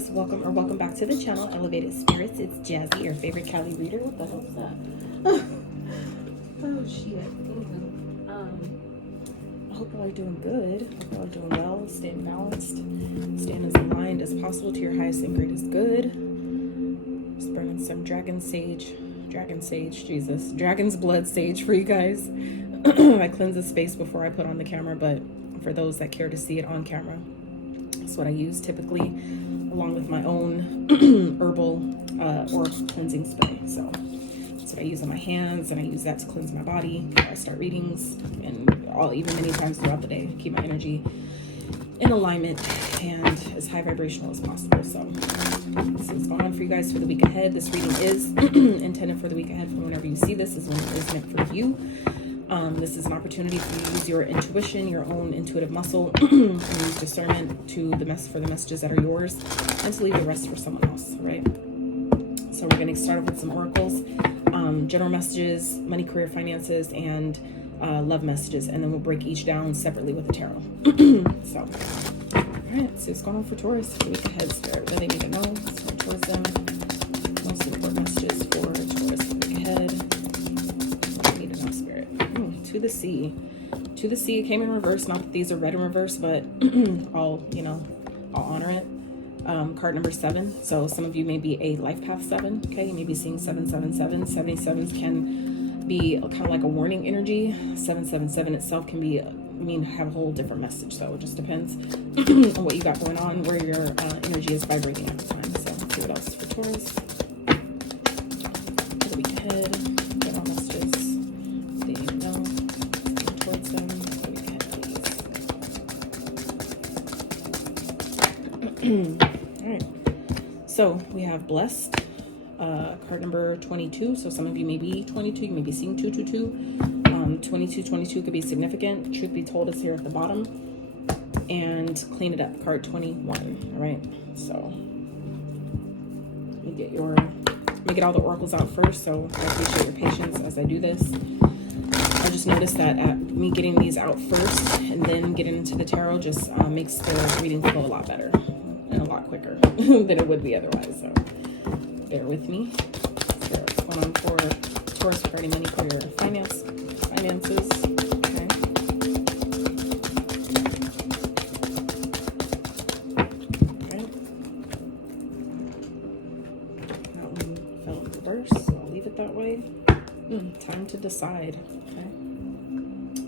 Taurus, welcome back to the channel, Elevated Spirits. It's Jazzy, your favorite Cali reader. What the hell is that? Oh shit. I hope y'all are doing good. I hope y'all are doing well, staying balanced, staying as aligned as possible to your highest and greatest good. Just burning some dragon's blood sage for you guys. I cleanse the space before I put on the camera, but for those that care to see it on camera, that's what I use typically, along with my own herbal or cleansing spray. So that's what I use on my hands, and I use that to cleanse my body before I start readings, and even many times throughout the day, keep my energy in alignment and as high vibrational as possible. So this is going on for you guys for the week ahead. This reading is intended for the week ahead. From whenever you see this is when it is meant for you. This is an opportunity for you to use your intuition, your own intuitive muscle, and use discernment to for the messages that are yours, and to leave the rest for someone else, right? So we're going to start off with some oracles, general messages, money, career, finances, and love messages, and then we'll break each down separately with the tarot. So, all right, so what's going on for Taurus for the week ahead? Spirit, what do they need to know? Let's go towards them. Most important messages for Taurus for the week ahead. To the sea. To the sea. It came in reverse. Not that these are read in reverse, but I'll honor it. Card number 7. So some of you may be a life path 7. Okay, you may be seeing 777. 77s can be kind of like a warning energy. 777 itself can be have a whole different message. So it just depends on what you got going on, where your energy is vibrating at the time. So let's see what else for Taurus for the week ahead. Get all messages. They need to know. Towards them for the week ahead, please. All right. So we have blessed. Card number 22. So some of you may be 22. You may be seeing 222. 22 could be significant. Truth be told, is here at the bottom. And clean it up. Card 21. All right. So let me get all the oracles out first. So I appreciate your patience as I do this. I just noticed that me getting these out first and then getting into the tarot just makes the reading flow a lot better and a lot quicker than it would be otherwise. So bear with me. So what's going on for Taurus regarding money, career, finances? Okay. Okay. That one fell in reverse, so I'll leave it that way. Time to decide. Okay.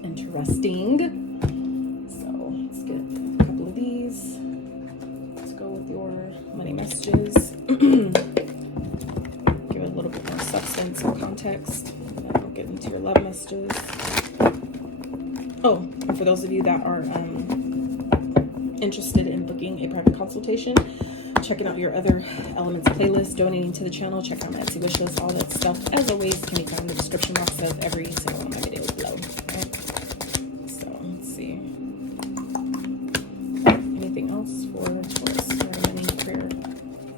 Interesting. So let's get a couple of these. Let's go with your money messages. Give it a little bit more substance and context. And then we'll get into your love messages. Oh, and for those of you that are interested in booking a private consultation, checking out your other elements playlist, donating to the channel, check out my Etsy wish list, all that stuff, as always, can be found in the description box of every single one of my videos below. Okay? So, let's see. Anything else for Taurus? Money, career,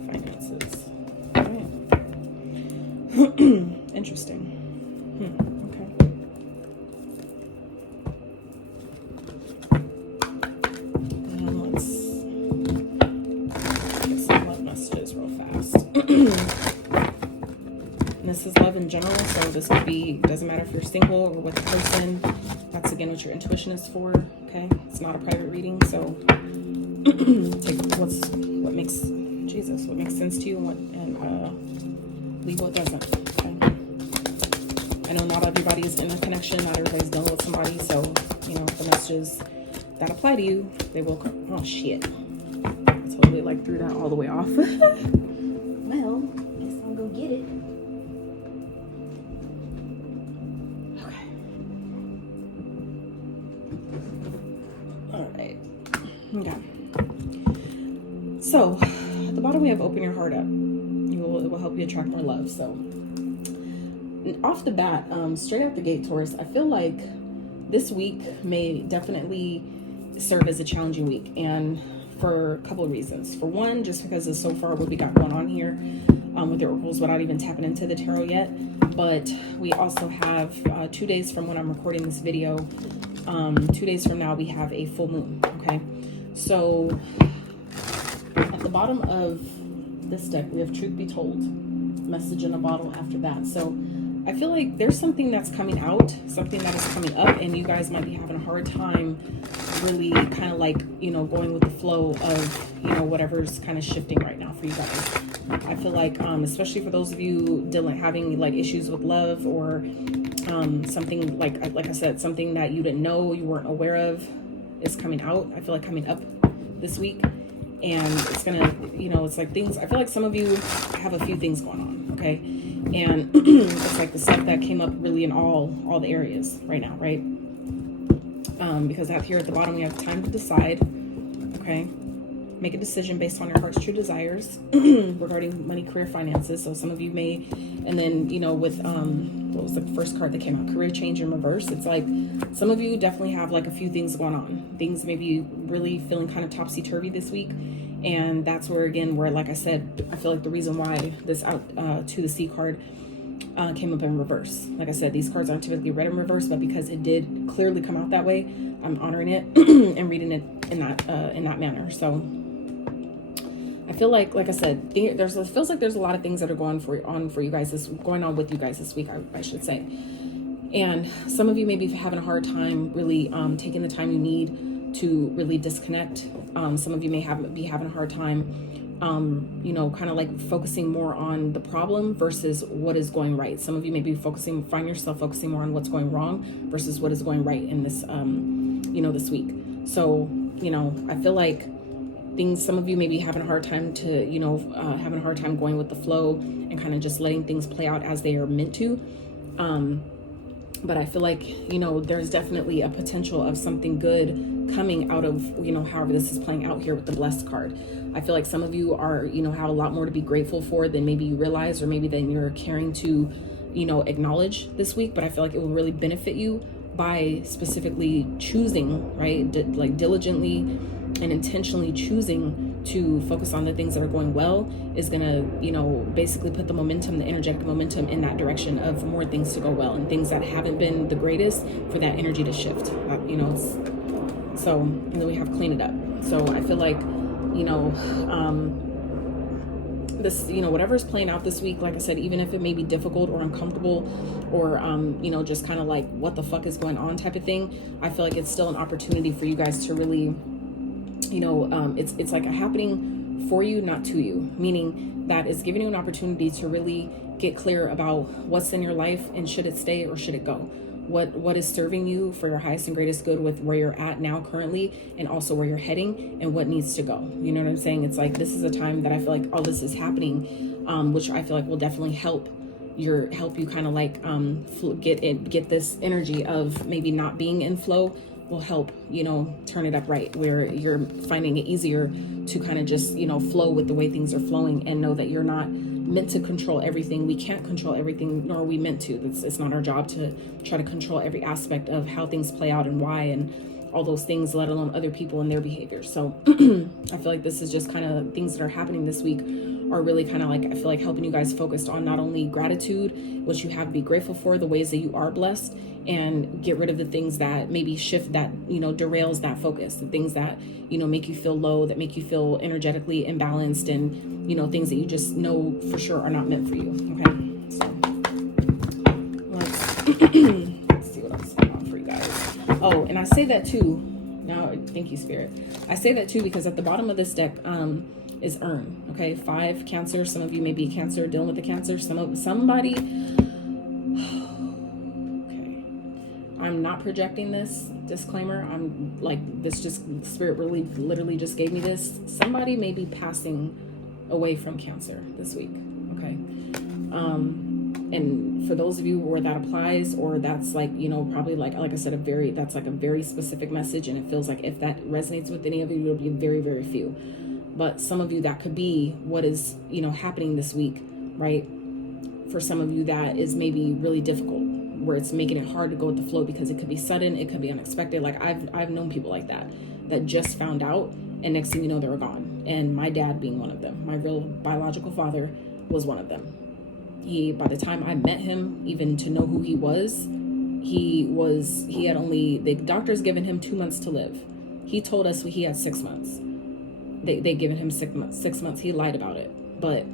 finances. All right. Interesting. Okay. And let's get some love messages real fast. And this is love in general, so this could be, doesn't matter if you're single or with a person. That's again what your intuition is for. Okay, it's not a private reading, so take what makes sense to you and leave what doesn't. Okay. I know not everybody is in a connection, not everybody's dealing with somebody, so the messages that apply to you, they will come. Oh shit. I totally threw that all the way off. Well, guess I'll go get it. Okay. Alright. Okay. So, at the bottom we have open your heart up. It will help you attract more love. So, off the bat, straight out the gate, Taurus, I feel like this week may definitely serve as a challenging week, and for a couple of reasons. For one, just because of so far what we got going on here with the oracles without even tapping into the tarot yet. But we also have 2 days from when I'm recording this video, 2 days from now, we have a full moon. Okay, so at the bottom of this deck, we have Truth Be Told, Message in a Bottle after that. So I feel like there's something that's coming out, something that is coming up, and you guys might be having a hard time really kind of like, you know, going with the flow of, you know, whatever's kind of shifting right now for you guys. I feel like, especially for those of you having like issues with love, or something like I said, something that you didn't know, you weren't aware of, is coming out. I feel like coming up this week. And it's gonna, you know, it's like things, I feel like some of you have a few things going on, okay? And it's like the stuff that came up really in all the areas right now, right? Because out here at the bottom, we have time to decide, okay? Make a decision based on your heart's true desires regarding money, career, finances. So some of you may, and then, you know, with, what was the first card that came out? Career change in reverse. It's like some of you definitely have like a few things going on. Things maybe really feeling kind of topsy-turvy this week. And that's where, again, where, like I said, I feel like the reason why this to the sea card came up in reverse. Like I said, these cards aren't typically read in reverse, but because it did clearly come out that way, I'm honoring it and reading it in that manner. So I feel like I said, it feels like there's a lot of things that are going on with you guys this week, I should say. And some of you may be having a hard time really taking the time you need to really disconnect. Some of you may be having a hard time, you know, kind of like focusing more on the problem versus what is going right. Some of you may be find yourself focusing more on what's going wrong versus what is going right in this, you know, this week. So, you know, I feel like some of you may be having a hard time to, you know, having a hard time going with the flow and kind of just letting things play out as they are meant to. But I feel like, you know, there's definitely a potential of something good coming out of, you know, however this is playing out here with the blessed card. I feel like some of you are, you know, have a lot more to be grateful for than maybe you realize, or maybe than you're caring to, you know, acknowledge this week. But I feel like it will really benefit you by specifically choosing, right, like diligently and intentionally choosing to focus on the things that are going well is gonna, you know, basically put the momentum, the energetic momentum in that direction of more things to go well, and things that haven't been the greatest for that energy to shift. You know, so, and then we have clean it up. So I feel like, you know, this, you know, whatever's playing out this week, like I said, even if it may be difficult or uncomfortable or, you know, just kind of like what the fuck is going on type of thing, I feel like it's still an opportunity for you guys to really, you know, it's like a happening for you, not to you, meaning that it's giving you an opportunity to really get clear about what's in your life and should it stay or should it go? What is serving you for your highest and greatest good with where you're at now currently, and also where you're heading and what needs to go. You know what I'm saying? It's like, this is a time that I feel like all this is happening, which I feel like will definitely help you kind of like get this energy of maybe not being in flow, will help, you know, turn it up right, where you're finding it easier to kind of just, you know, flow with the way things are flowing, and know that you're not meant to control everything. We can't control everything, nor are we meant to. It's not our job to try to control every aspect of how things play out and why and all those things, let alone other people and their behavior. So I feel like this is just kind of things that are happening this week are really kind of like, I feel like helping you guys focus on not only gratitude, what you have to be grateful for, the ways that you are blessed, and get rid of the things that maybe shift that, you know, derails that focus, the things that, you know, make you feel low, that make you feel energetically imbalanced, and, you know, things that you just know for sure are not meant for you. Okay, so let's see what else is going on for you guys. Oh, and I say that too. Now, thank you, Spirit. I say that too because at the bottom of this deck is Earn. Okay, 5 Cancer. Some of you may be Cancer, dealing with the Cancer. Somebody. I'm not projecting this disclaimer. I'm like, this just, Spirit really literally just gave me this. Somebody may be passing away from Cancer this week. Okay. And for those of you where that applies, or that's like, you know, probably like I said, that's like a very specific message. And it feels like if that resonates with any of you, it'll be very, very few. But some of you, that could be what is, you know, happening this week, right? For some of you, that is maybe really difficult, where it's making it hard to go with the flow because it could be sudden, it could be unexpected. Like I've known people like that just found out, and next thing you know, they were gone. And my dad being one of them, my real biological father was one of them. By the time I met him, even to know who he had only, the doctor's given him 2 months to live. He told us he had 6 months. they given him 6 months. 6 months. He lied about it, but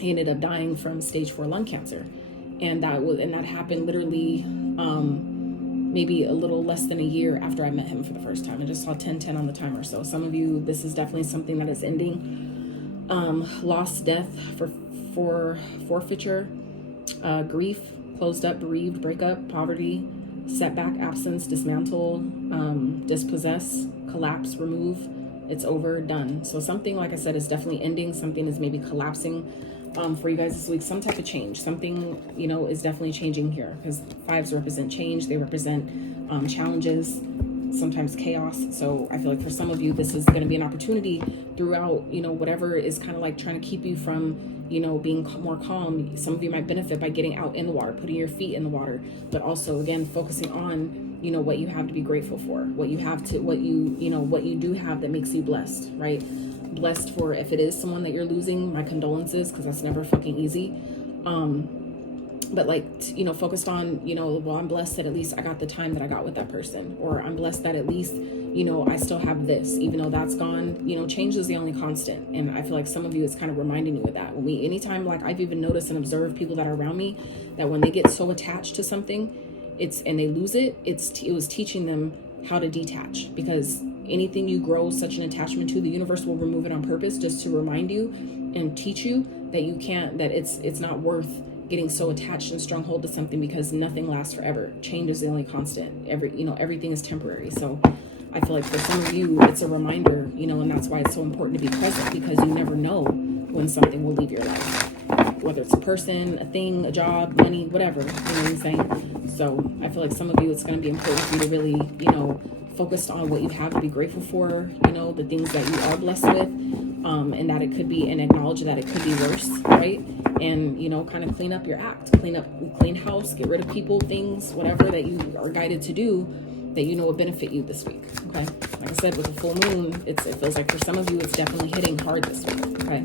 he ended up dying from stage 4 lung cancer. And that happened literally maybe a little less than a year after I met him for the first time. I just saw 10:10 on the timer. So some of you, this is definitely something that is ending. Loss, death, for forfeiture, grief, closed up, bereaved, breakup, poverty, setback, absence, dismantle, dispossess, collapse, remove. It's over, done. So something, like I said, is definitely ending. Something is maybe collapsing for you guys this week. Some type of change. Something, you know, is definitely changing here, because 5s represent change. They represent challenges, sometimes chaos. So I feel like for some of you, this is going to be an opportunity throughout, you know, whatever is kind of like trying to keep you from, you know, being more calm. Some of you might benefit by getting out in the water, putting your feet in the water, but also, again, focusing on, you know, what you have to be grateful for, what you have to, what you do have that makes you blessed, right? Blessed for, if it is someone that you're losing, my condolences, because that's never fucking easy. But like, you know, focused on, you know, well, I'm blessed that at least I got the time that I got with that person, or I'm blessed that at least, you know, I still have this, even though that's gone. You know, change is the only constant. And I feel like some of you, it's kind of reminding you of that. Anytime, like, I've even noticed and observed people that are around me, that when they get so attached to something, and they lose it, it was teaching them how to detach, because anything you grow such an attachment to, the universe will remove it on purpose, just to remind you and teach you that you can't, that it's not worth getting so attached and strong hold to something, because nothing lasts forever. Change is the only constant. Everything is temporary. So I feel like for some of you, it's a reminder, you know, and that's why it's so important to be present, because you never know when something will leave your life, whether it's a person, a thing, a job, money, whatever, you know what I'm saying? So I feel like some of you, it's going to be important for you to really, you know, focus on what you have to be grateful for, you know, the things that you are blessed with, and that it could be, and acknowledge that it could be worse, right? And, you know, kind of clean up your act, clean house, get rid of people, things, whatever that you are guided to do that you know will benefit you this week, okay? Like I said, with the full moon, it feels like for some of you, it's definitely hitting hard this week, okay?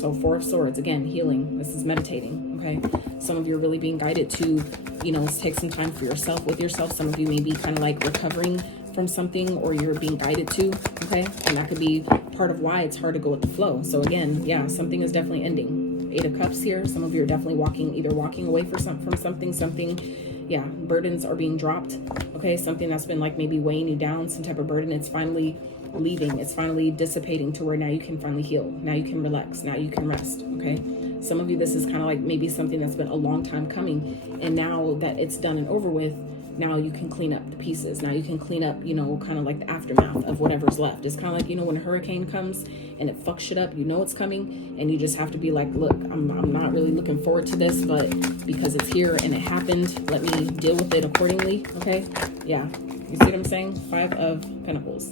So 4 of Swords, again, healing. This is meditating, okay? Some of you are really being guided to, you know, take some time for yourself, with yourself. Some of you may be kind of like recovering from something, or you're being guided to, okay? And that could be part of why it's hard to go with the flow. So again, yeah, something is definitely ending. 8 of Cups here. Some of you are definitely walking away from something. Yeah, burdens are being dropped, okay? Something that's been like maybe weighing you down, some type of burden, it's finally leaving. It's finally dissipating to where now you can finally heal. Now you can relax. Now you can rest, okay? Some of you, this is kind of like maybe something that's been a long time coming, and now that it's done and over with, now you can clean up the pieces. Now you can clean up, you know, kind of like the aftermath of whatever's left. It's kind of like, you know, when a hurricane comes and it fucks shit up, you know it's coming, and you just have to be like, look, I'm not really looking forward to this, but because it's here and it happened, let me deal with it accordingly, okay? Yeah, you see what I'm saying? 5 of Pentacles.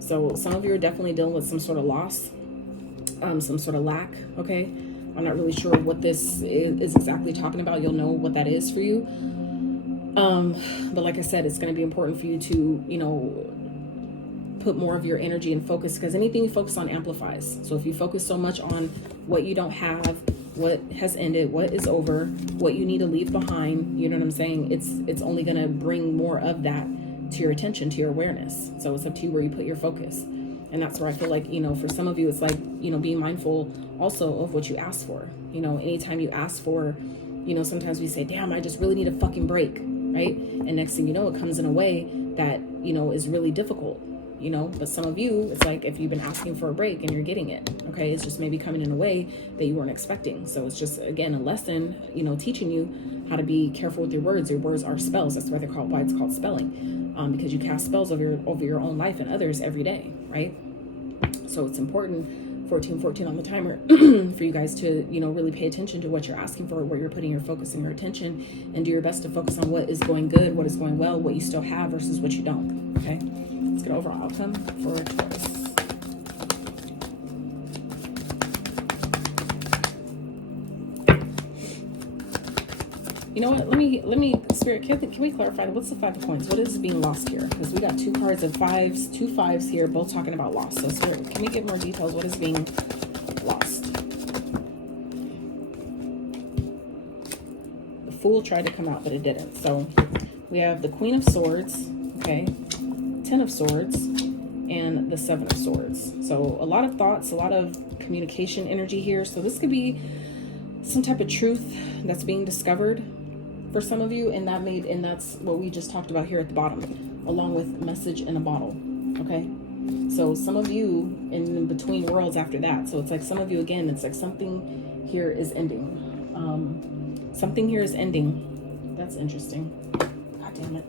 So some of you are definitely dealing with some sort of loss, some sort of lack, okay? I'm not really sure what this is exactly talking about. You'll know what that is for you. But like I said, it's going to be important for you to, you know, put more of your energy and focus, because anything you focus on amplifies. So if you focus so much on what you don't have, what has ended, what is over, what you need to leave behind, you know what I'm saying? It's only going to bring more of that to your attention, to your awareness. So it's up to you where you put your focus. And that's where I feel like, you know, for some of you, it's like, you know, being mindful also of what you ask for. You know, anytime you ask for, you know, sometimes we say, damn, I just really need a fucking break, right? And next thing you know, it comes in a way that, you know, is really difficult, you know. But some of you, it's like if you've been asking for a break and you're getting it, okay, it's just maybe coming in a way that you weren't expecting. So it's just, again, a lesson, you know, teaching you how to be careful with your words. Your words are spells. That's why it's called spelling. Because you cast spells over your own life and others every day, right? So it's important, 14 on the timer, for you guys to, you know, really pay attention to what you're asking for, where you're putting your focus and your attention, and do your best to focus on what is going good, what is going well, what you still have versus what you don't, okay? Let's get overall outcome for Taurus. You know what? Let me, Spirit, can we clarify what's the 5 of Coins? What is being lost here? Because we got 2 cards of 5s, 2 5s here, both talking about loss. So, Spirit, can we get more details? What is being lost? The Fool tried to come out, but it didn't. So we have the Queen of Swords, okay, 10 of Swords, and the Seven of Swords. So a lot of thoughts, a lot of communication energy here. So this could be some type of truth that's being discovered for some of you, and that's what we just talked about here at the bottom, along with message in a bottle. Okay, so some of you in between worlds after that. So it's like some of you, again, it's like something here is ending. Something here is ending. That's interesting. God damn it.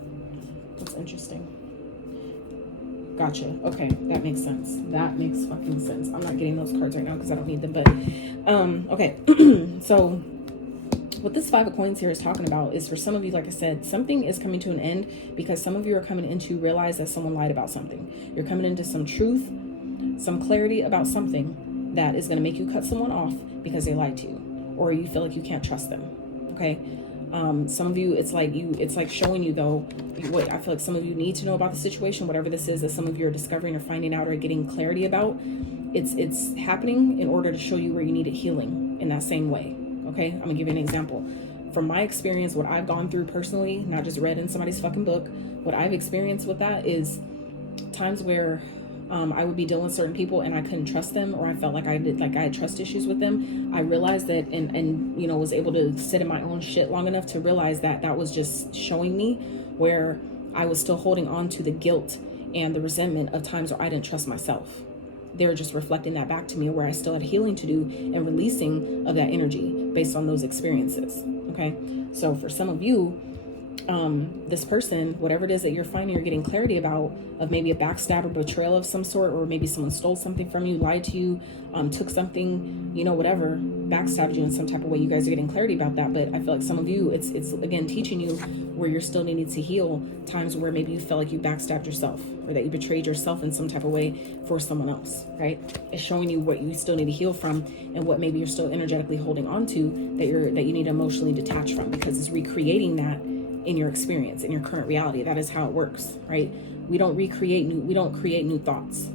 That's interesting. Gotcha. Okay, that makes sense. That makes fucking sense. I'm not getting those cards right now because I don't need them, but okay. So what this Five of Coins here is talking about is, for some of you, like I said, something is coming to an end because some of you are coming in to realize that someone lied about something. You're coming into some truth, some clarity about something that is going to make you cut someone off because they lied to you, or you feel like you can't trust them. Okay. Some of you, it's like showing you, though, what I feel like some of you need to know about the situation, whatever this is that some of you are discovering or finding out or getting clarity about. It's happening in order to show you where you needed healing in that same way. Okay, I'm gonna give you an example. From my experience, what I've gone through personally, not just read in somebody's fucking book, what I've experienced with that is times where I would be dealing with certain people and I couldn't trust them, or I felt like I had trust issues with them. I realized that, and you know, was able to sit in my own shit long enough to realize that that was just showing me where I was still holding on to the guilt and the resentment of times where I didn't trust myself. They're just reflecting that back to me, where I still had healing to do and releasing of that energy based on those experiences. Okay, so for some of you, this person, whatever it is that you're finding or getting clarity about, of maybe a backstab or betrayal of some sort, or maybe someone stole something from you, lied to you, took something, you know, whatever, backstabbed you in some type of way. You guys are getting clarity about that. But I feel like some of you, it's again teaching you where you're still needing to heal times where maybe you felt like you backstabbed yourself, or that you betrayed yourself in some type of way for someone else, right? It's showing you what you still need to heal from, and what maybe you're still energetically holding on to that you need to emotionally detach from, because it's recreating that in your experience, in your current reality. That is how it works, right? We don't create new thoughts.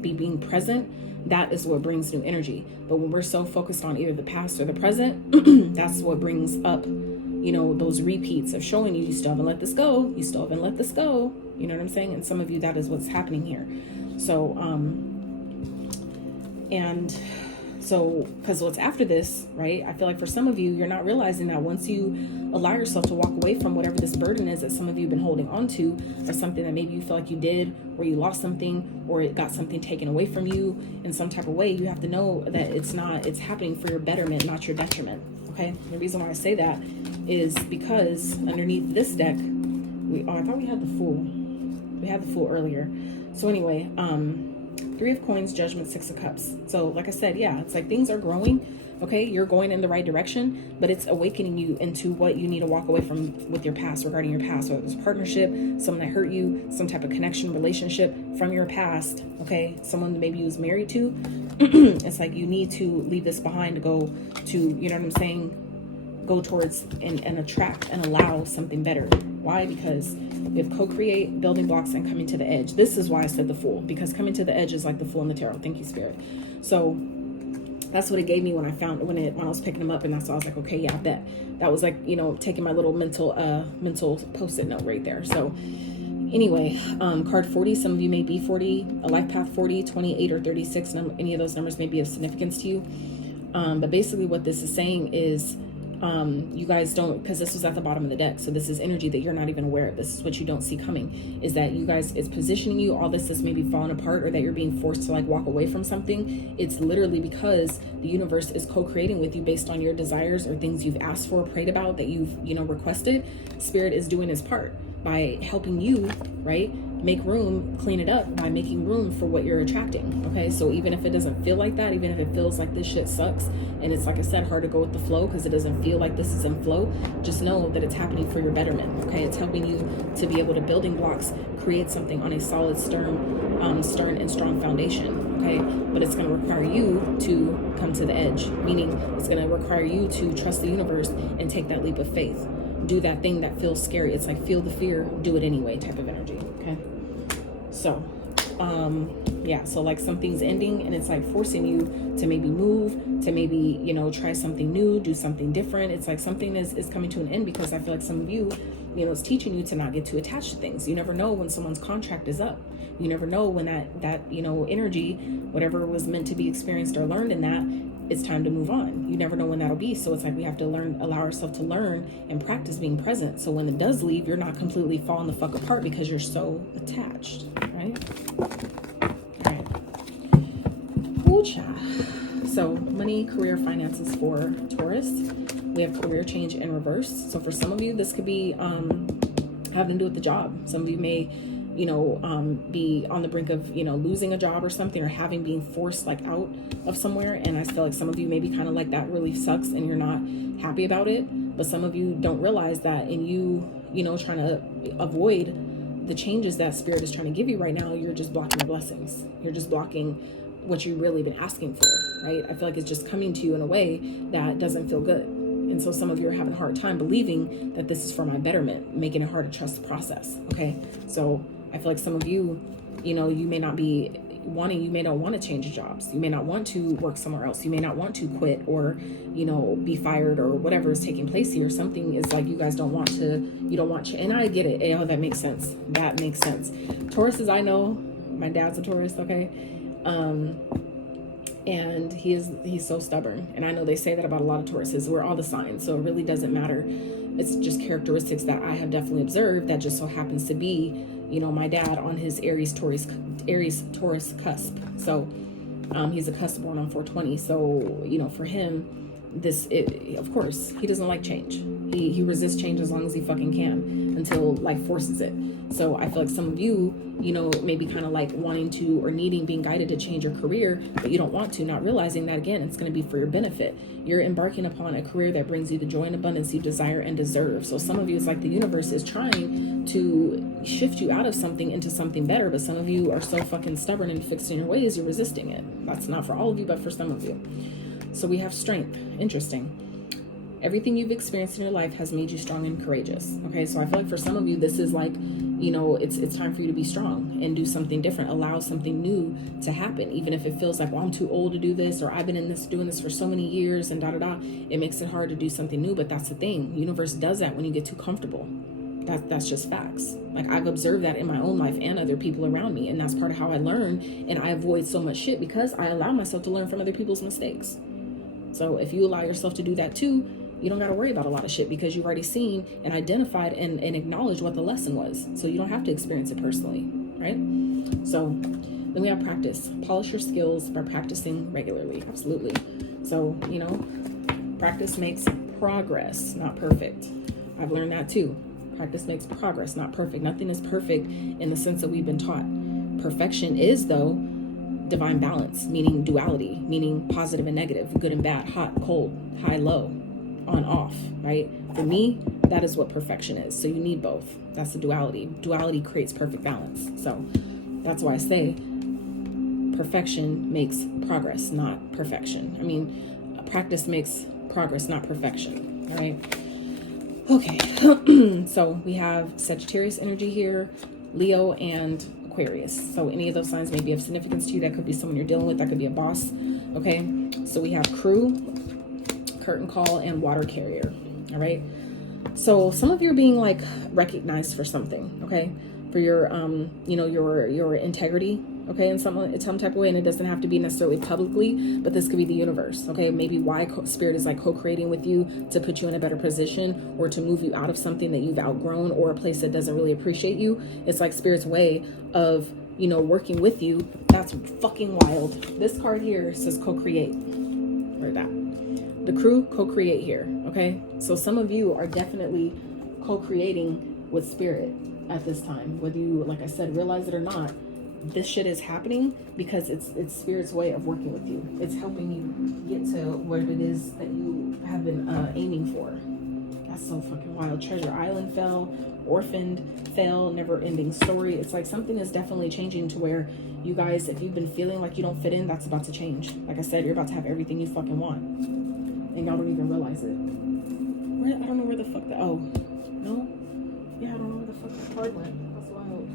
Being present, that is what brings new energy. But when we're so focused on either the past or the present, that's what brings up, you know, those repeats of showing you still haven't let this go, you still haven't let this go. You know what I'm saying? And some of you, that is what's happening here. So because what's after this, right? I feel like for some of you, you're not realizing that once you allow yourself to walk away from whatever this burden is that some of you have been holding on to, or something that maybe you feel like you did, or you lost something, or it got something taken away from you in some type of way, you have to know that it's happening for your betterment, not your detriment. Okay. The reason why I say that is because underneath this deck, I thought we had the Fool. We had the Fool earlier. So anyway, Three of Coins, Judgment, Six of Cups. So like I said, yeah, it's like things are growing. Okay, you're going in the right direction, but it's awakening you into what you need to walk away from with your past, regarding your past, whether it was a partnership, someone that hurt you, some type of connection, relationship from your past. Okay, someone maybe you was married to. It's like you need to leave this behind to go to, you know what I'm saying, go towards and attract and allow something better. Why? Because we have co-create, building blocks, and coming to the edge. This is why I said the Fool, because coming to the edge is like the Fool in the tarot. Thank you, Spirit. So that's what it gave me when I was picking them up, and that's why I was like, okay, yeah, I bet. That was like, you know, taking my little mental post-it note right there. So anyway, card 40, some of you may be 40, a life path 40, 28, or 36. Any of those numbers may be of significance to you. But basically what this is saying is, you guys don't, because this was at the bottom of the deck, so this is energy that you're not even aware of. This is what you don't see coming, is that you guys, it's positioning you, all this is maybe falling apart, or that you're being forced to like walk away from something. It's literally because the universe is co-creating with you based on your desires or things you've asked for, prayed about, that you've, you know, requested. Spirit is doing his part by helping you, right, make room, clean it up by making room for what you're attracting. Okay, so even if it doesn't feel like that, even if it feels like this shit sucks, and it's, like I said, hard to go with the flow because it doesn't feel like this is in flow, just know that it's happening for your betterment. Okay, it's helping you to be able to building blocks, create something on a solid, stern and strong foundation. Okay, but it's going to require you to come to the edge, meaning it's going to require you to trust the universe and take that leap of faith. Do that thing that feels scary. It's like, feel the fear, do it anyway type of energy. Okay, so Yeah, so like something's ending and it's like forcing you to maybe move, to maybe, you know, try something new, do something different. It's like something is coming to an end, because I feel like some of you, you know, it's teaching you to not get too attached to things. You never know when someone's contract is up. You never know when that you know, energy, whatever was meant to be experienced or learned in that, it's time to move on. You never know when that'll be. So it's like we have to allow ourselves to learn and practice being present. So when it does leave, you're not completely falling the fuck apart because you're so attached, right? So money, career, finances for Taurus. We have career change in reverse. So for some of you, this could be having to do with the job. Some of you may, you know, be on the brink of, you know, losing a job or something, or being forced like out of somewhere. And I feel like some of you may be kind of like, that really sucks and you're not happy about it. But some of you don't realize that in you, you know, trying to avoid the changes that spirit is trying to give you right now, you're just blocking the blessings. You're just blocking what you've really been asking for, right? I feel like it's just coming to you in a way that doesn't feel good. And so some of you are having a hard time believing that this is for my betterment, making it hard to trust the process, okay? So I feel like some of you, you know, you may not want to change jobs. You may not want to work somewhere else. You may not want to quit or, you know, be fired or whatever is taking place here. Something is like you guys don't want to, and I get it. Oh, that makes sense. That makes sense. Tauruses, I know, my dad's a Taurus, okay? And he's so stubborn. And I know they say that about a lot of Tauruses. We're all the signs, so it really doesn't matter. It's just characteristics that I have definitely observed that just so happens to be, you know, my dad on his Aries Taurus cusp. So he's a cusp born on 420. So, you know, for him, of course, he doesn't like change. He resists change as long as he fucking can until life forces it. So I feel like some of you, you know, maybe kind of like wanting to or being guided to change your career, but you don't want to, not realizing that, again, it's going to be for your benefit. You're embarking upon a career that brings you the joy and abundance you desire and deserve. So some of you, it's like the universe is trying to shift you out of something into something better, but some of you are so fucking stubborn and fixed in your ways, you're resisting it. That's not for all of you, but for some of you. So we have strength. Interesting. Everything you've experienced in your life has made you strong and courageous. Okay, so I feel like for some of you, this is like, you know, it's time for you to be strong and do something different. Allow something new to happen, even if it feels like, well, I'm too old to do this, or I've been doing this for so many years, and It makes it hard to do something new, but that's the thing. The universe does that when you get too comfortable. That's just facts. Like, I've observed that in my own life and other people around me, and that's part of how I learn, and I avoid so much shit because I allow myself to learn from other people's mistakes. So if you allow yourself to do that too, you don't got to worry about a lot of shit because you've already seen and identified and acknowledged what the lesson was. So you don't have to experience it personally, right? So then we have practice. Polish your skills by practicing regularly. Absolutely. So, you know, practice makes progress, not perfect. I've learned that too. Practice makes progress, not perfect. Nothing is perfect in the sense that we've been taught. Perfection is, though, divine balance, meaning duality, meaning positive and negative, good and bad, hot, cold, high, low, on, off, right? For me, that is what perfection is. So you need both. That's the duality. Duality creates perfect balance. So that's why I say perfection makes progress, not perfection. I mean, practice makes progress, not perfection. All right. Okay. So we have Sagittarius energy here, Leo, and Aquarius. So any of those signs may be of significance to you. That could be someone you're dealing with. That could be a boss. Okay. So we have crew, curtain call, and water carrier. All right. So some of you are being like recognized for something. Okay. For your, you know, your integrity. Okay. In some type of way. And it doesn't have to be necessarily publicly, but this could be the universe. Okay. Maybe why spirit is like co-creating with you to put you in a better position or to move you out of something that you've outgrown or a place that doesn't really appreciate you. It's like spirit's way of, you know, working with you. That's fucking wild. This card here says co-create. Or that. The crew co-create here. Okay. So some of you are definitely co-creating with spirit at this time, whether you, like I said, realize it or not. This shit is happening because it's spirit's way of working with you. It's helping you get to what it is that you have been aiming for. That's so fucking wild. Treasure Island fell, Orphaned fell, Never Ending Story. It's like something is definitely changing to where you guys, if you've been feeling like you don't fit in, that's about to change. Like I said, you're about to have everything you fucking want, and y'all don't even realize it. I don't know where the fuck the, oh, no? Yeah, I don't know where the fuck the card went. That's wild.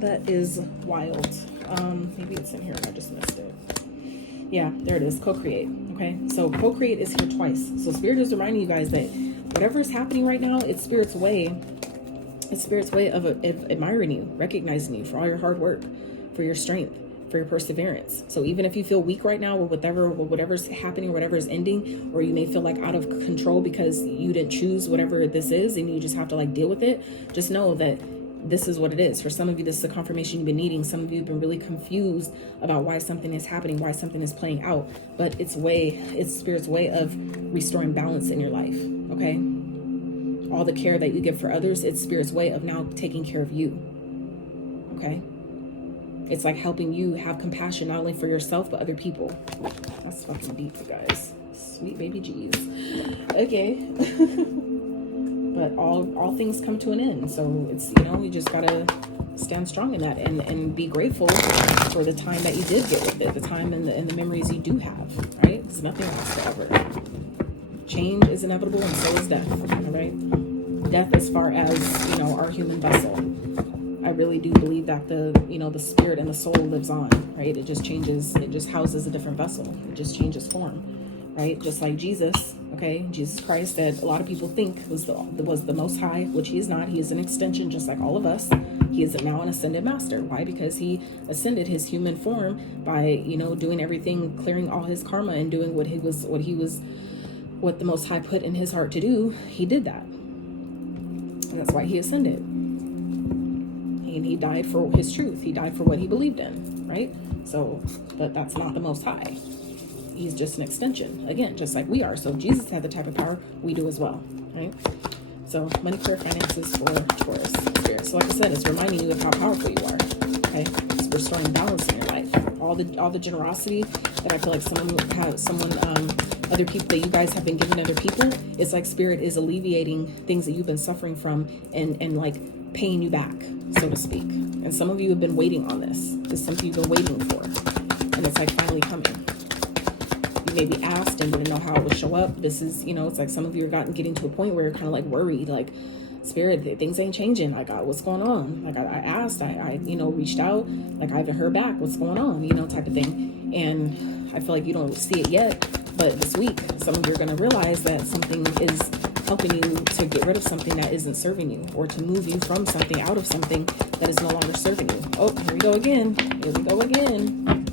That is wild. Maybe it's in here and I just missed it. Yeah, there it is. Co-create. Okay, so co-create is here twice. So Spirit is reminding you guys that whatever is happening right now, it's Spirit's way. It's Spirit's way of admiring you, recognizing you for all your hard work, for your strength, for your perseverance. So even if you feel weak right now with whatever's happening, whatever is ending, or you may feel like out of control because you didn't choose whatever this is and you just have to like deal with it, just know that this is what it is. For some of you, this is a confirmation you've been needing. Some of you have been really confused about why something is happening, why something is playing out. But it's Spirit's way of restoring balance in your life, okay? All the care that you give for others, it's Spirit's way of now taking care of you, okay? It's like helping you have compassion, not only for yourself, but other people. That's fucking deep, you guys. Sweet baby G's. Okay. But all things come to an end. So it's, you just gotta stand strong in that and be grateful for the time that you did get with it, the time and the memories you do have, right? Because nothing lasts forever. Change is inevitable and so is death, all right? Death as far as, our human vessel. I really do believe that the spirit and the soul lives on, right? It just changes, it just houses a different vessel. It just changes form, right? Just like Jesus, okay? Jesus Christ, that a lot of people think was the Most High, which he is not. He is an extension just like all of us. He is now an ascended master. Why? Because he ascended his human form by, doing everything, clearing all his karma and doing what the Most High put in his heart to do. He did that. And that's why he ascended. And he died for his truth. He died for what he believed in, right? So, but that's not the Most High. He's just an extension, again, just like we are. So if Jesus had the type of power, we do as well, right? So money, career, finances for Taurus Spirit. So like I said, it's reminding you of how powerful you are, okay? It's restoring balance in your life. All the generosity that I feel like other people that you guys have been giving other people, it's like Spirit is alleviating things that you've been suffering from and like paying you back, so to speak. And some of you have been waiting on this. This is something you've been waiting for. And it's like finally coming. You maybe asked and didn't know how it would show up. This is, it's like some of you are getting to a point where you're kind of like worried, like, Spirit, things ain't changing. Like, what's going on? Like, I asked, I reached out, like, I haven't heard back. What's going on? Type of thing. And I feel like you don't see it yet, but this week, some of you are going to realize that something is helping you to get rid of something that isn't serving you, or to move you from something out of something that is no longer serving you. Oh, here we go again. Here we go again.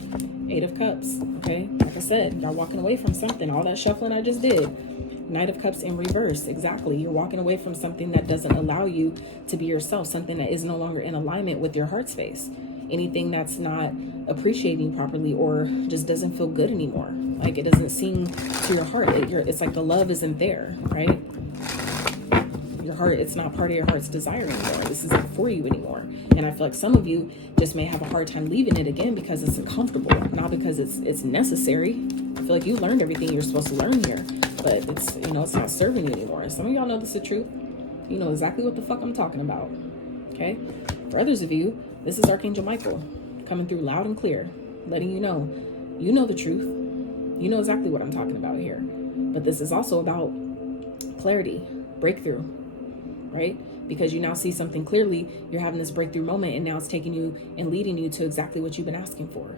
8 of Cups. Okay. Like I said, y'all walking away from something. All that shuffling I just did. Knight of Cups in reverse. Exactly. You're walking away from something that doesn't allow you to be yourself, something that is no longer in alignment with your heart space. Anything that's not appreciating properly or just doesn't feel good anymore. Like, it doesn't sing to your heart. It's like the love isn't there, right? Your heart, it's not part of your heart's desire anymore. This isn't for you anymore. And I feel like some of you just may have a hard time leaving it again because it's uncomfortable, not because it's necessary. I feel like you learned everything you're supposed to learn here, but it's, it's not serving you anymore. Some of y'all know this is the truth. You know exactly what the fuck I'm talking about. Okay? For others of you, this is Archangel Michael coming through loud and clear, letting you know the truth. You know exactly what I'm talking about here. But this is also about clarity, breakthrough, right? Because you now see something clearly, you're having this breakthrough moment, and now it's taking you and leading you to exactly what you've been asking for.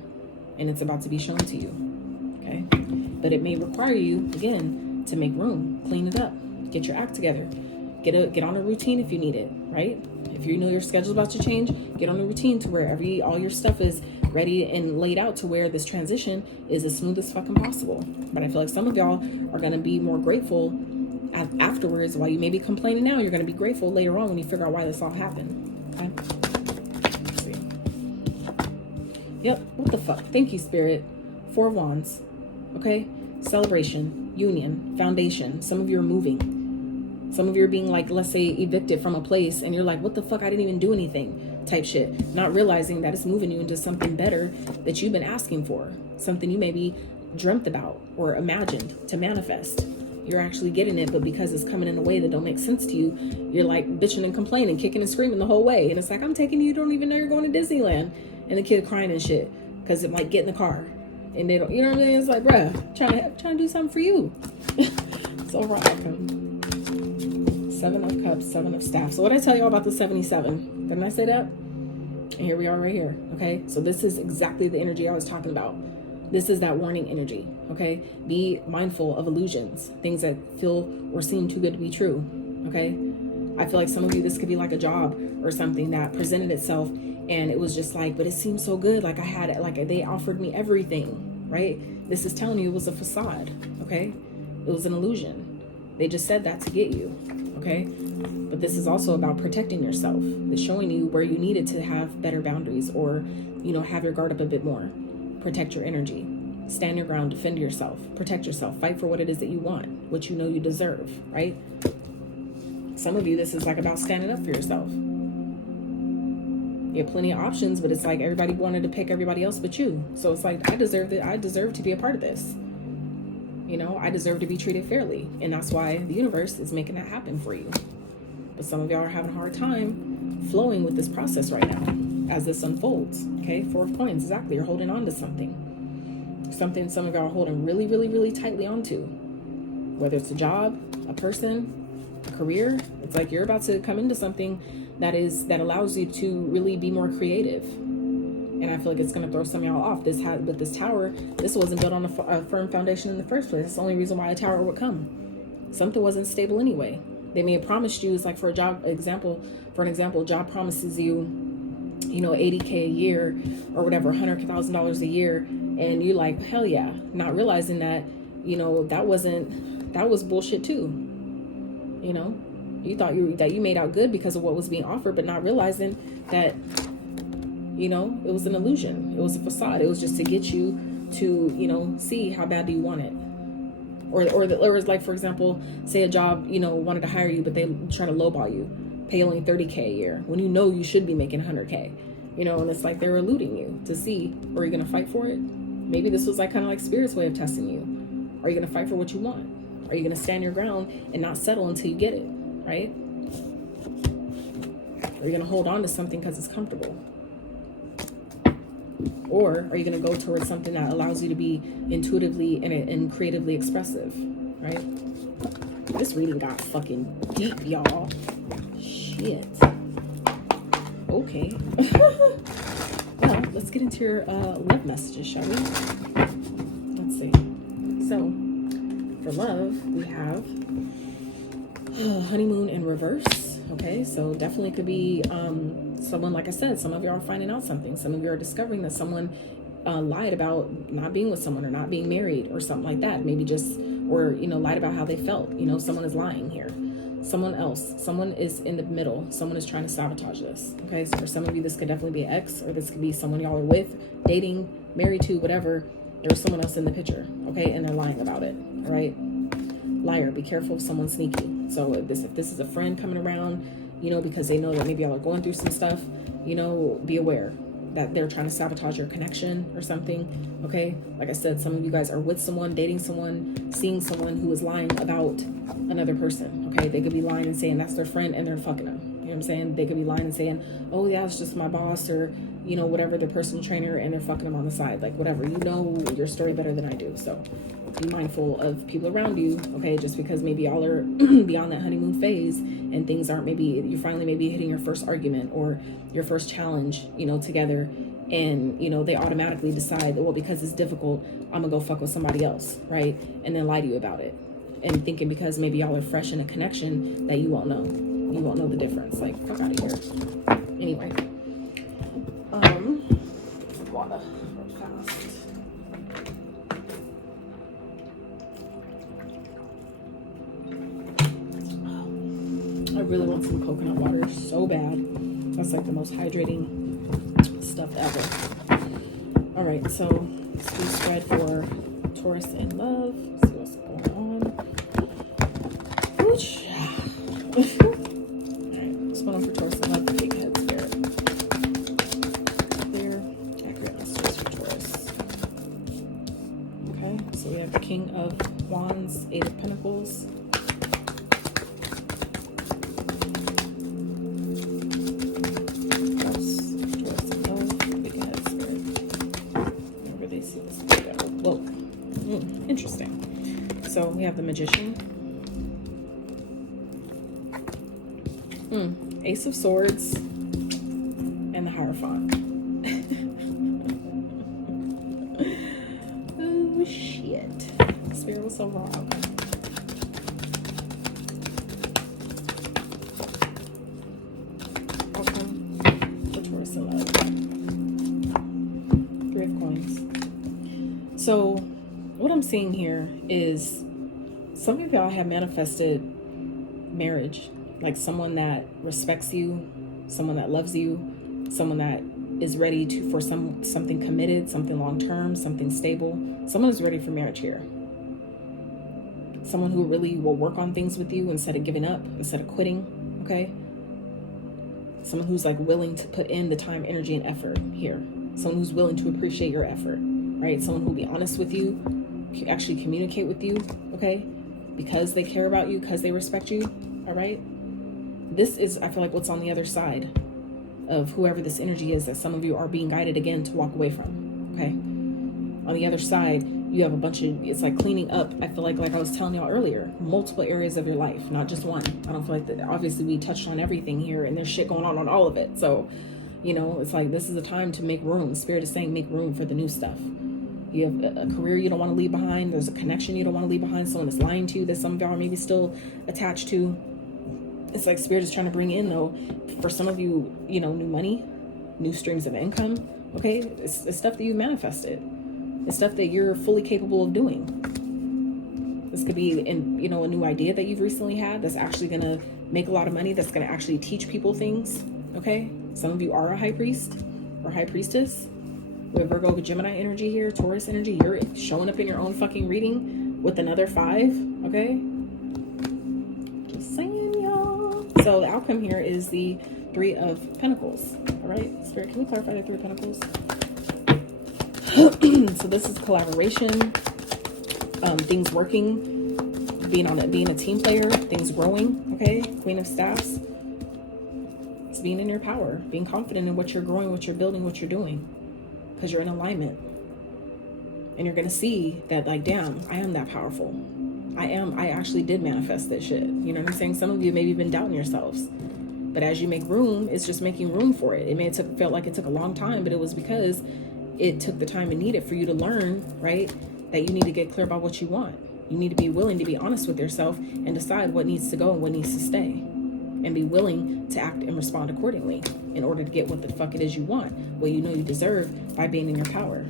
And it's about to be shown to you, okay? But it may require you, again, to make room, clean it up, get your act together, get on a routine if you need it, right? If you know your schedule's about to change, get on a routine to where all your stuff is ready and laid out to where this transition is as smooth as fucking possible. But I feel like some of y'all are going to be more grateful afterwards. While you may be complaining now, you're going to be grateful later on when you figure out why this all happened. Okay? Let's see. Yep. What the fuck? Thank you, Spirit. 4 of Wands. Okay? Celebration, union, foundation. Some of you are moving. Some of you are being, like, let's say, evicted from a place, and you're like, what the fuck? I didn't even do anything type shit. Not realizing that it's moving you into something better that you've been asking for. Something you maybe dreamt about or imagined to manifest. You're actually getting it, but because it's coming in a way that don't make sense to you, you're like bitching and complaining, kicking and screaming the whole way. And it's like, I'm taking you don't even know you're going to Disneyland. And the kid crying and shit because it might get in the car. And they don't, you know what I mean? It's like, bruh, trying to do something for you. So welcome. 7 of Cups, 7 of Staffs. So what did I tell y'all about the 77? Didn't I say that? And here we are right here, okay? So this is exactly the energy I was talking about. This is that warning energy, okay? Be mindful of illusions, things that feel or seem too good to be true, okay? I feel like some of you, this could be like a job or something that presented itself and it was just like, but it seemed so good. Like I had it, like they offered me everything, right? This is telling you it was a facade, okay? It was an illusion. They just said that to get you, okay? But this is also about protecting yourself. It's showing you where you needed to have better boundaries or, you know, have your guard up a bit more. Protect your energy. Stand your ground, defend yourself, protect yourself, fight for what it is that you want, what you know you deserve, right? Some of you, this is like about standing up for yourself. You have plenty of options, but it's like everybody wanted to pick everybody else but you. So it's like, I deserve it. I deserve to be a part of this. You know, I deserve to be treated fairly. And that's why the universe is making that happen for you. But some of y'all are having a hard time flowing with this process right now as this unfolds. Okay, 4 of Coins, exactly. You're holding on to something. Something some of y'all are holding really, really, really tightly onto. Whether it's a job, a person, a career. It's like you're about to come into something that allows you to really be more creative. And I feel like it's going to throw some of y'all off. With this tower, this wasn't built on a firm foundation in the first place. It's the only reason why a tower would come. Something wasn't stable anyway. They may have promised you, it's like for an example, job promises you, you know, 80K a year or whatever, $100,000 a year. And you're like, hell yeah. Not realizing that, you know, that was bullshit too. You know, you thought you made out good because of what was being offered, but not realizing that, you know, it was an illusion. It was a facade. It was just to get you to, you know, see how bad do you want it. Or like, for example, say a job, you know, wanted to hire you, but they try to lowball you, pay only 30K a year when you know you should be making 100K, you know, and it's like they're eluding you to see, are you going to fight for it? Maybe this was like kind of like Spirit's way of testing you. Are you going to fight for what you want? Are you going to stand your ground and not settle until you get it, right? Are you going to hold on to something because it's comfortable? Or are you going to go towards something that allows you to be intuitively and creatively expressive, right? This reading got fucking deep, y'all. Shit. Okay. Well, let's get into your love messages, shall we? Let's see. So, for love, we have honeymoon in reverse. Okay, so definitely could be someone, like I said, some of you are finding out something. Some of you are discovering that someone lied about not being with someone or not being married or something like that. Maybe just, or, you know, lied about how they felt. You know, someone is lying here. Someone is in the middle. Someone is trying to sabotage this. Okay, so for some of you, this could definitely be an ex, or this could be someone y'all are with, dating, married to, whatever. There's someone else in the picture, okay, and they're lying about it. All right, liar, be careful of someone sneaky. So if this is a friend coming around, you know, because they know that maybe y'all are going through some stuff, you know, be aware that they're trying to sabotage your connection or something. Okay, like I said, some of you guys are with someone, dating someone, seeing someone who is lying about another person. Okay, they could be lying and saying that's their friend and they're fucking them. You know what I'm saying? They could be lying and saying, oh yeah, it's just my boss, or, you know, whatever, their personal trainer, and they're fucking them on the side. Like, whatever. You know your story better than I do. So be mindful of people around you, okay? Just because maybe y'all are beyond that honeymoon phase and things aren't, maybe you're finally maybe hitting your first argument or your first challenge, you know, together, and, you know, they automatically decide that, well, because it's difficult, I'm gonna go fuck with somebody else, right? And then lie to you about it, and thinking because maybe y'all are fresh in a connection that you won't know. You won't know the difference. Like, fuck out of here. Anyway. Water. I really want some coconut water so bad. That's like the most hydrating stuff ever. All right, so let's do spread for Taurus in love. Let's see what's going on. Ooch. All right, this one for Taurus in love. Big head spirit. Clear, accurate messages for Taurus. Okay, so we have the King of Wands, 8 of Pentacles. Interesting. So we have the Magician. Ace of Swords. And and the Hierophant. Oh, shit. Spirit was so wrong. Outcome. The Taurus in love. 3 of coins. So, what I'm seeing here is some of y'all have manifested marriage. Like someone that respects you, someone that loves you, someone that is ready for something committed, something long-term, something stable. Someone is ready for marriage here. Someone who really will work on things with you instead of giving up, instead of quitting, okay? Someone who's like willing to put in the time, energy, and effort here. Someone who's willing to appreciate your effort, right? Someone who'll be honest with you, actually communicate with you, okay? Because they care about you, because they respect you, all right? This is, I feel like, what's on the other side of whoever this energy is that some of you are being guided again to walk away from, okay? On the other side, you have a bunch of, it's like cleaning up. I feel like I was telling y'all earlier, multiple areas of your life, not just one. I don't feel like that. Obviously, we touched on everything here, and there's shit going on all of it. So, you know, it's like this is the time to make room. Spirit is saying make room for the new stuff. You have a career you don't want to leave behind. There's a connection you don't want to leave behind. Someone that's lying to you that some of y'all are maybe still attached to. It's like Spirit is trying to bring in, though, for some of you, you know, new money, new streams of income, okay? It's stuff that you manifested. It's stuff that you're fully capable of doing. This could be, a new idea that you've recently had that's actually going to make a lot of money, that's going to actually teach people things, okay? Some of you are a high priest or high priestess. We have Virgo, Gemini energy here, Taurus energy. You're showing up in your own fucking reading with another 5, okay? Just saying, y'all. So the outcome here is the 3 of Pentacles, all right? Spirit, can we clarify the 3 of Pentacles? So this is collaboration, things working, being a team player, things growing, okay? Queen of Staffs. It's being in your power, being confident in what you're growing, what you're building, what you're doing, because you're in alignment. And you're going to see that, like, damn, I am that powerful. I actually did manifest this shit. You know what I'm saying? Some of you maybe been doubting yourselves. But as you make room, it's just making room for it. It may have felt like it took a long time, but it was because it took the time it needed for you to learn, right? That you need to get clear about what you want. You need to be willing to be honest with yourself and decide what needs to go and what needs to stay. And be willing to act and respond accordingly in order to get what the fuck it is you want, what you know you deserve, by being in your power.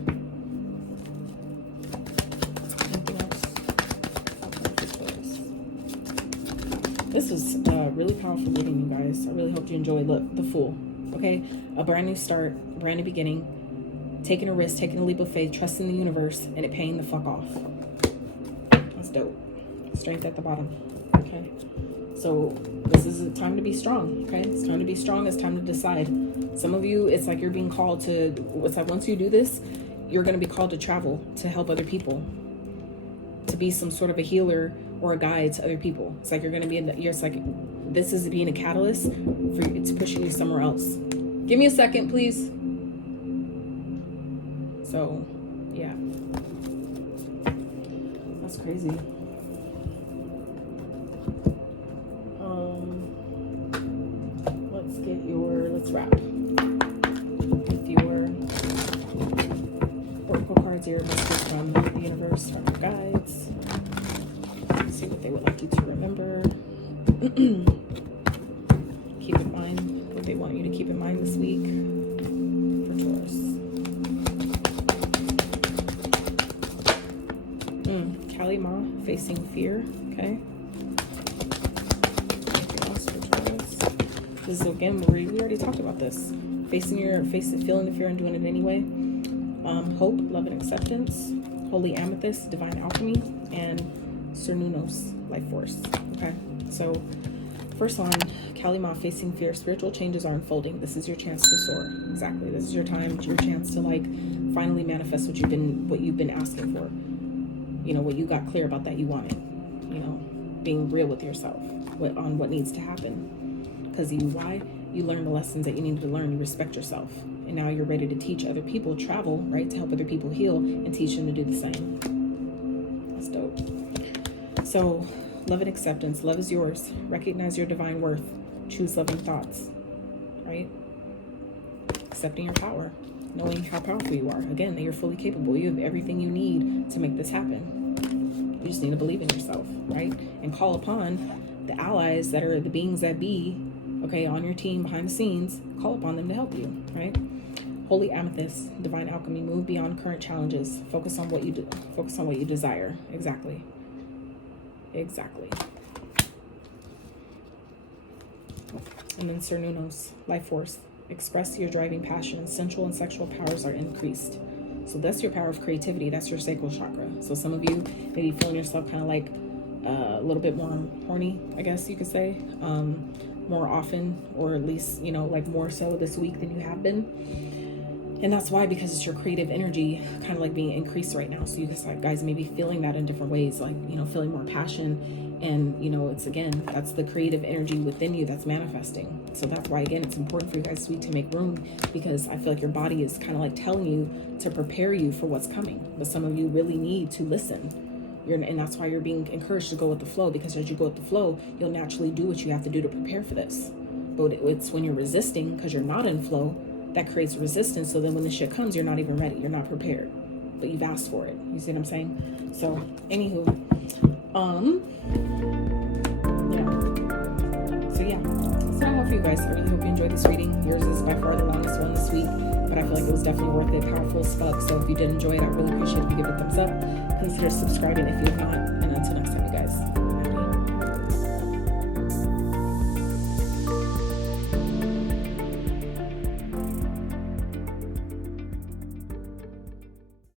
Anything else? This was a really powerful reading, you guys. I really hope you enjoyed. Look, the Fool, okay? A brand new start, brand new beginning. Taking a risk, taking a leap of faith, trusting the universe, and it paying the fuck off. That's dope. Strength at the bottom. Okay. So this is a time to be strong. Okay. It's time to be strong. It's time to decide. Some of you, it's like you're being called to, it's like once you do this, you're going to be called to travel, to help other people, to be some sort of a healer or a guide to other people. It's like you're going to be it's like this is being a catalyst for you. It's pushing you somewhere else. Give me a second, please. So, yeah, that's crazy. Let's wrap with your oracle cards, your messages from the universe, from your guides. Let's see what they would like you to remember. Keep in mind what they want you to keep in mind this week for Taurus. Kali Ma, facing fear, okay? Anything else for Taurus? This is, again, we already talked about this. Feeling the fear and doing it anyway. Hope, love, and acceptance. Holy Amethyst, divine alchemy, and Cernunnos, life force, okay? So, first one, Kali Ma, facing fear. Spiritual changes are unfolding. This is your chance to soar. Exactly. This is your time, your chance to, like, finally manifest what you've been asking for. You know, what you got clear about that you wanted. You know, being real with yourself on what needs to happen. Because you learned the lessons that you needed to learn. You respect yourself. And now you're ready to teach other people, travel, right? To help other people heal and teach them to do the same. That's dope. So, love and acceptance. Love is yours. Recognize your divine worth. Choose loving thoughts, right? accepting your power, knowing how powerful you are. Again, that you're fully capable. You have everything you need to make this happen. You just need to believe in yourself, right? And call upon the allies that are the beings that be, okay, on your team behind the scenes. Call upon them to help you, right? Holy amethyst, divine alchemy, move beyond current challenges. Focus on what you do. Focus on what you desire. Exactly. Exactly. And then Cernunnos, life force. Express your driving passion. Sensual and sexual powers are increased. So that's your power of creativity. That's your sacral chakra. So some of you may be feeling yourself kind of like a little bit more horny, I guess you could say, more often, or at least, you know, like more so this week than you have been. And that's why, because it's your creative energy kind of like being increased right now. So you guys may be feeling that in different ways, like, you know, feeling more passion. And, you know, it's, again, that's the creative energy within you that's manifesting. So that's why, again, it's important for you guys to make room, because I feel like your body is kind of like telling you to prepare you for what's coming. But some of you really need to listen. And that's why you're being encouraged to go with the flow, because as you go with the flow, you'll naturally do what you have to do to prepare for this. But it's when you're resisting, because you're not in flow, that creates resistance. So then when the shit comes, you're not even ready. You're not prepared, but you've asked for it. You see what I'm saying? So anywho, so yeah, that's what I have for you guys. I really hope you enjoyed this reading. Yours is by far the longest one this week, but I feel like it was definitely worth it. Powerful as fuck. So if you did enjoy it, I really appreciate it if you give it a thumbs up. Consider subscribing if you have not. And until next time, you guys.